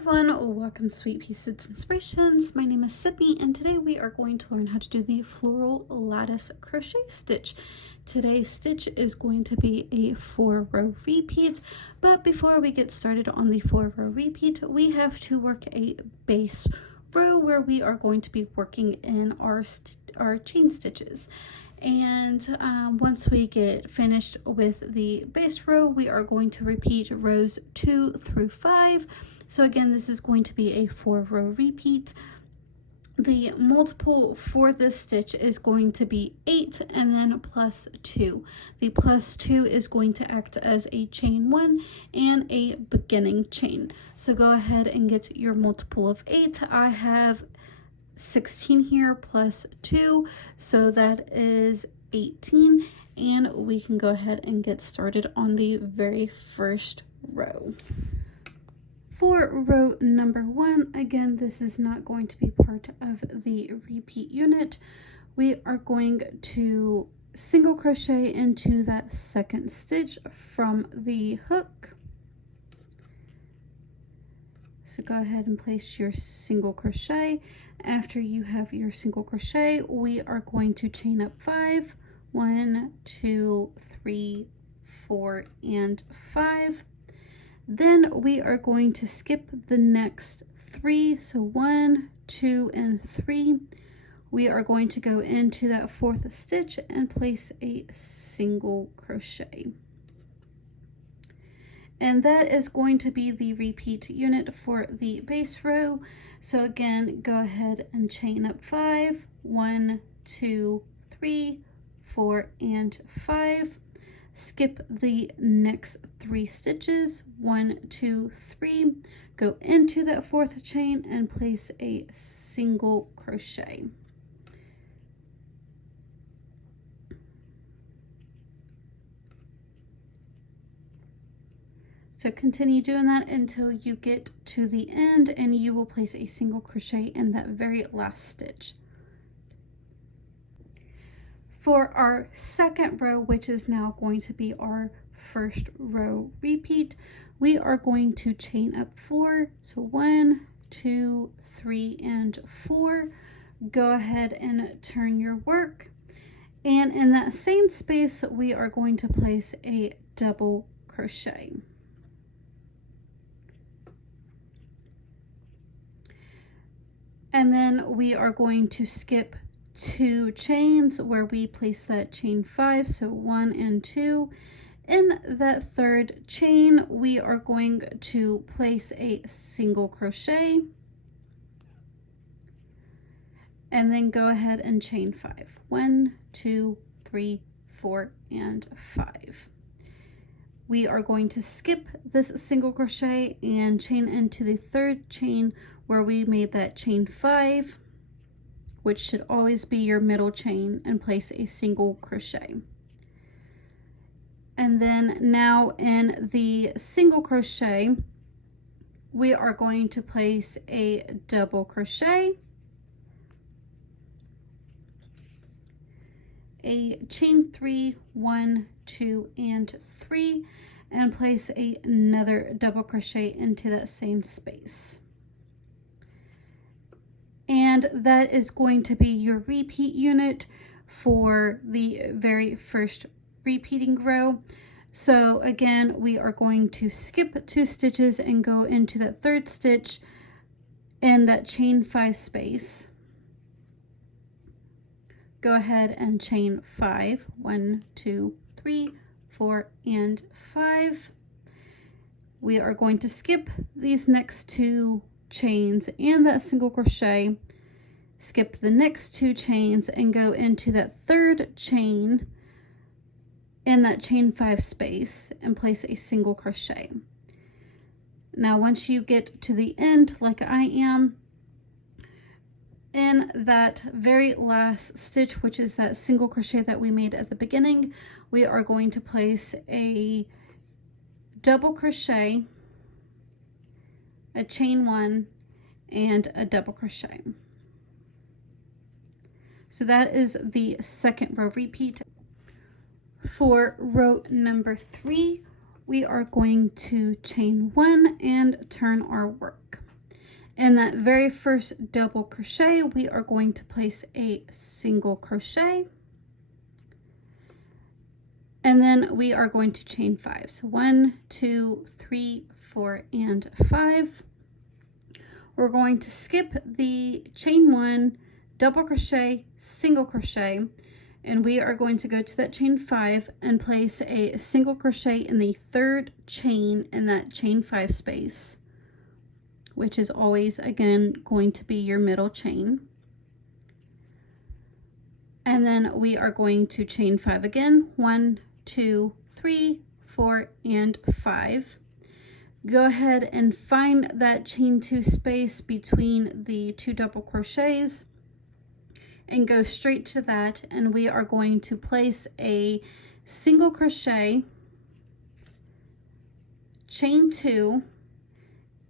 everyone, welcome to Sweetpea Sits Inspirations. My name is Sydney and today we are going to learn how to do the floral lattice crochet stitch. Today's stitch is going to be a 4-row repeat, but before we get started on the 4-row repeat, we have to work a base row where we are going to be working in our chain stitches. And once we get finished with the base row, we are going to repeat rows 2 through 5. So again, this is going to be a 4-row repeat. The multiple for this stitch is going to be 8 and then plus 2. The plus 2 is going to act as a chain 1 and a beginning chain. So go ahead and get your multiple of 8. I have 16 here plus 2, so that is 18, and we can go ahead and get started on the very first row. For row number 1, again, this is not going to be part of the repeat unit. We are going to single crochet into that second stitch from the hook. So go ahead and place your single crochet. After you have your single crochet, we are going to chain up 5. 1, 2, 3, 4, and 5. Then we are going to skip the next 3. So 1, 2, and 3. We are going to go into that 4th stitch and place a single crochet. And that is going to be the repeat unit for the base row. So again, go ahead and chain up 5. 1, 2, 3, 4, and 5. Skip the next 3 stitches. 1, 2, 3. Go into that 4th chain and place a single crochet. So continue doing that until you get to the end, and you will place a single crochet in that very last stitch. For our second row, which is now going to be our first row repeat, we are going to chain up 4. So 1, 2, 3, and 4. Go ahead and turn your work. And in that same space, we are going to place a double crochet. And then we are going to skip 2 chains where we place that chain 5, so 1 and 2. In that 3rd chain, we are going to place a single crochet and then go ahead and chain 5. 1, 2, 3, 4, and 5. We are going to skip this single crochet and chain into the 3rd chain where we made that chain 5, which should always be your middle chain, and place a single crochet. And then now in the single crochet, we are going to place a double crochet, a chain 3, 1, 2, and 3, and place another double crochet into that same space. And that is going to be your repeat unit for the very first repeating row. So again, we are going to skip 2 stitches and go into that 3rd stitch in that chain 5 space. Go ahead and chain 5. 1, 2, 3, 4, and 5. We are going to skip these next 2 chains and that single crochet, skip the next 2 chains and go into that 3rd chain in that chain 5 space and place a single crochet. Now once you get to the end, like I am, in that very last stitch, which is that single crochet that we made at the beginning, we are going to place a double crochet, a chain 1, and a double crochet. So that is the second row repeat. For row number 3, we are going to chain 1 and turn our work. In that very first double crochet, we are going to place a single crochet, and then we are going to chain 5. So 1, 2, 3, 4, and 5. We're going to skip the chain 1, double crochet, single crochet, and we are going to go to that chain 5 and place a single crochet in the third chain in that chain 5 space, which is always, again, going to be your middle chain. And then we are going to chain 5 again. 1, 2, 3, 4, and 5. Go ahead and find that chain 2 space between the 2 double crochets and go straight to that, and we are going to place a single crochet, chain 2,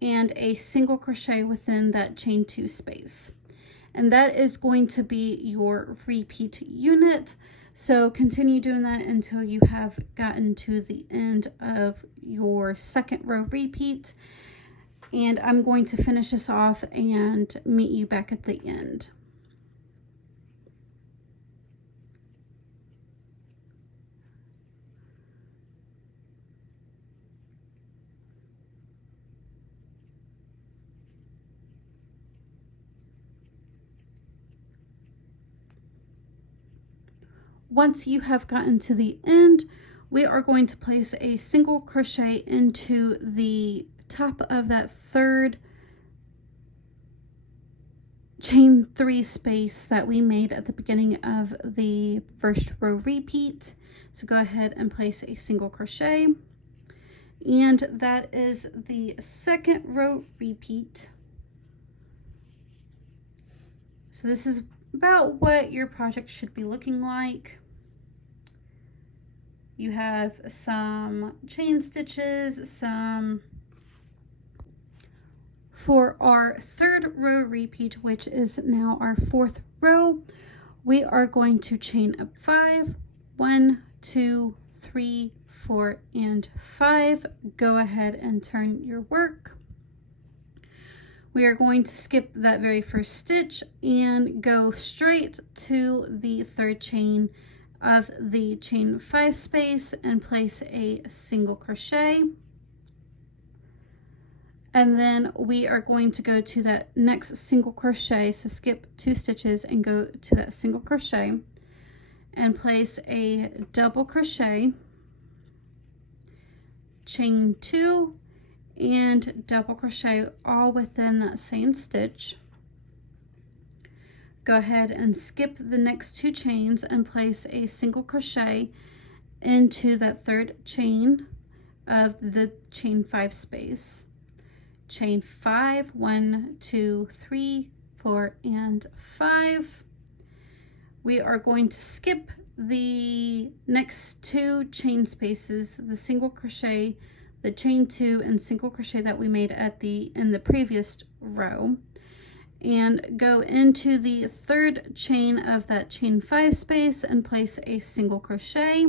and a single crochet within that chain 2 space, and that is going to be your repeat unit. So continue doing that until you have gotten to the end of your second row repeat, and I'm going to finish this off and meet you back at the end. Once you have gotten to the end, we are going to place a single crochet into the top of that third chain 3 space that we made at the beginning of the first row repeat. So go ahead and place a single crochet, and that is the second row repeat. So this is about what your project should be looking like. You have some chain stitches, some for our third row repeat, which is now our 4th row. We are going to chain up 5, 1, 2, 3, 4, and 5. Go ahead and turn your work. We are going to skip that very first stitch and go straight to the third chain of the chain 5 space and place a single crochet. And then we are going to go to that next single crochet. So skip 2 stitches and go to that single crochet and place a double crochet, chain 2, and double crochet all within that same stitch. Go ahead and skip the next 2 chains and place a single crochet into that third chain of the chain 5 space. Chain 5, 1, 2, 3, 4, and 5. We are going to skip the next 2 chain spaces, the single crochet, the chain 2, and single crochet that we made in the previous row, and go into the third chain of that chain 5 space and place a single crochet.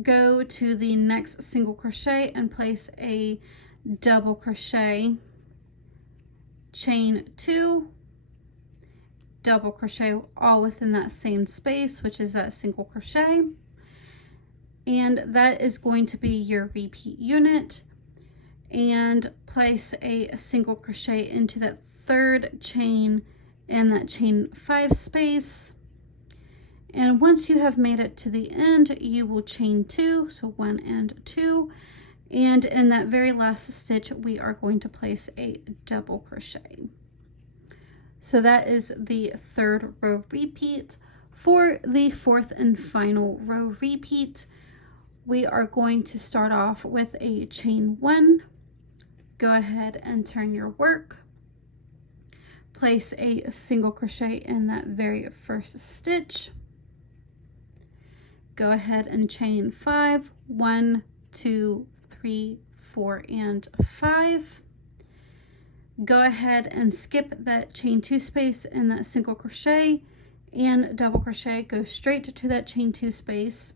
Go to the next single crochet and place a double crochet, chain 2, double crochet all within that same space, which is that single crochet. And that is going to be your repeat unit, and place a single crochet into that third chain in that chain 5 space. And once you have made it to the end, you will chain 2, so 1 and 2, and in that very last stitch we are going to place a double crochet. So that is the 3rd row repeat. For the 4th and final row repeat, we are going to start off with a chain 1. Go ahead and turn your work. Place a single crochet in that very first stitch. Go ahead and chain 5, 1, 2, 3, 4, and 5. Go ahead and skip that chain 2 space in that single crochet and double crochet. Go straight to that chain 2 space,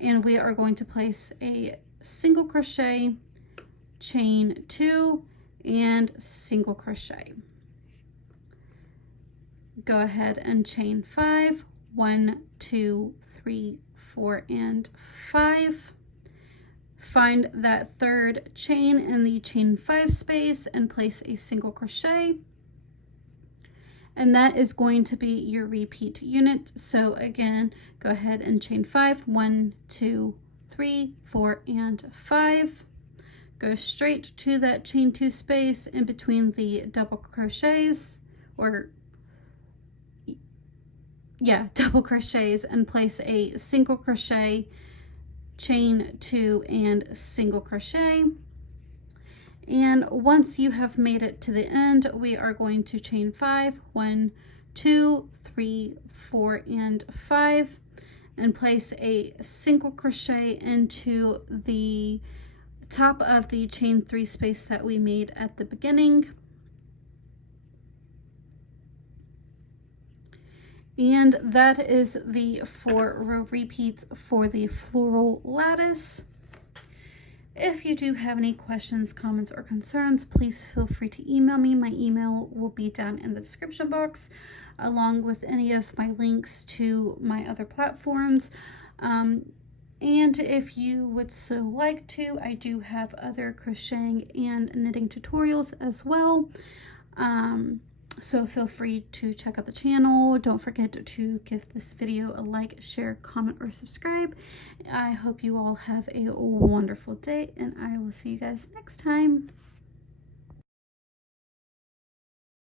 and we are going to place a single crochet, chain 2, and single crochet. Go ahead and chain 5, 1, 2, 3, 4, and 5. Find that third chain in the chain 5 space and place a single crochet. And that is going to be your repeat unit. So again, go ahead and chain 5, 1, 2, 3, 4, and 5. Go straight to that chain 2 space in between the double crochets, or yeah, double crochets, and place a single crochet, chain 2, and single crochet. And once you have made it to the end, we are going to chain 5, 1, 2, 3, 4, and 5, and place a single crochet into the top of the chain 3 space that we made at the beginning. And that is the 4 row repeats for the floral lattice. If you do have any questions, comments, or concerns, please feel free to email me. My email will be down in the description box, along with any of my links to my other platforms. And if you would so like to, I do have other crocheting and knitting tutorials as well. So feel free to check out the channel. Don't forget to give this video a like, share, comment, or subscribe. I hope you all have a wonderful day, and I will see you guys next time.